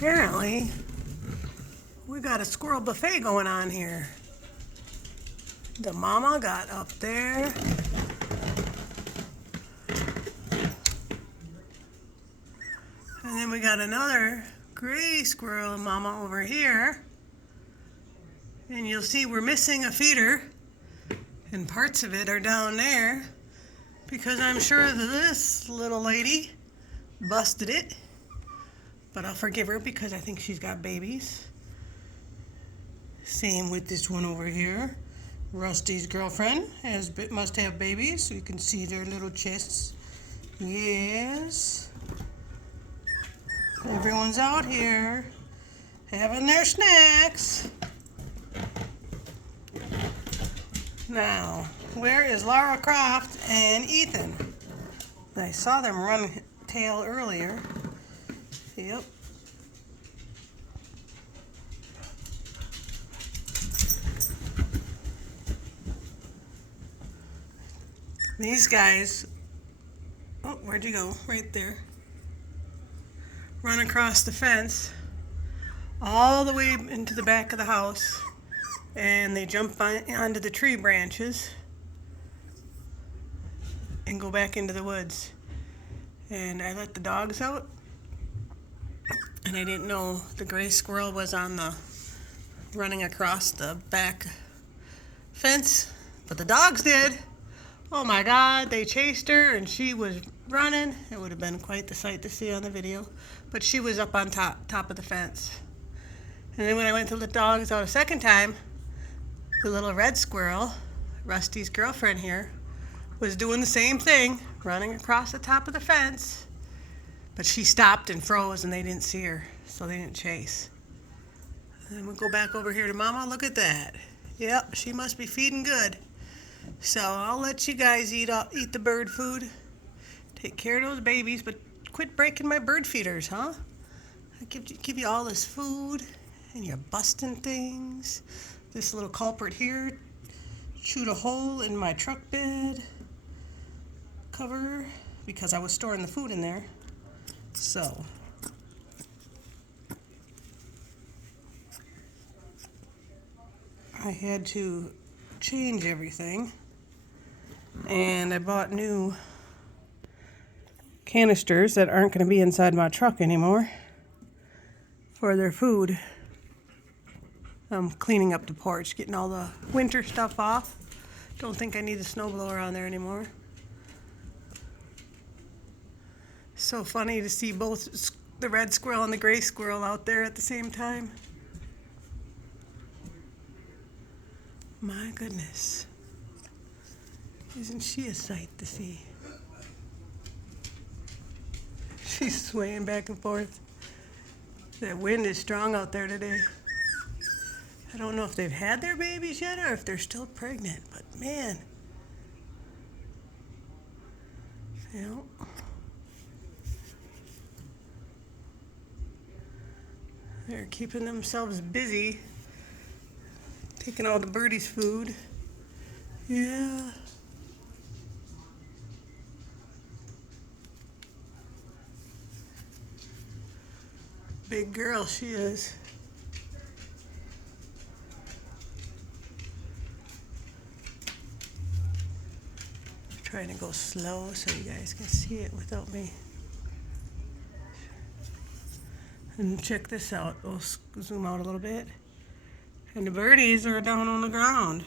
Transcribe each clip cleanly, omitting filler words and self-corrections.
Apparently, we got a squirrel buffet going on here. The mama got up there. And then we got another gray squirrel mama over here. And you'll see we're missing a feeder. And parts of it are down there. Because I'm sure that this little lady busted it. But I'll forgive her because I think she's got babies. Same with this one over here. Rusty's girlfriend must have babies, so you can see their little chests. Yes. Everyone's out here having their snacks. Now, where is Lara Croft and Ethan? I saw them run tail earlier. Yep. These guys, oh, where'd you go? Right there. Run across the fence all the way into the back of the house, and they jump onto the tree branches and go back into the woods. And I let the dogs out, and I didn't know the gray squirrel was running across the back fence, but the dogs did. Oh my God, they chased her and she was running. It would have been quite the sight to see on the video, but she was up on top of the fence. And then when I went to let the dogs out a second time, the little red squirrel, Rusty's girlfriend here, was doing the same thing, running across the top of the fence, but she stopped and froze and they didn't see her, so they didn't chase. And then we'll go back over here to Mama. Look at that. Yep, she must be feeding good. So I'll let you guys eat the bird food. Take care of those babies, but quit breaking my bird feeders, huh? I give you all this food, and you're busting things. This little culprit here chewed a hole in my truck bed cover because I was storing the food in there. So I had to change everything, and I bought new canisters that aren't going to be inside my truck anymore for their food. I'm cleaning up the porch, getting all the winter stuff off. Don't think I need a snowblower on there anymore. So funny to see both the red squirrel and the gray squirrel out there at the same time. My goodness. Isn't she a sight to see? She's swaying back and forth. That wind is strong out there today. I don't know if they've had their babies yet or if they're still pregnant, but man. You know. They're keeping themselves busy. Taking all the birdies' food. Yeah. Big girl she is. Trying to go slow so you guys can see it without me. And check this out. We'll zoom out a little bit. And the birdies are down on the ground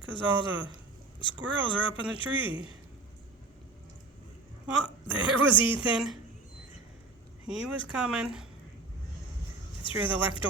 because all the squirrels are up in the tree. Well, there was Ethan. He was coming through the leftover.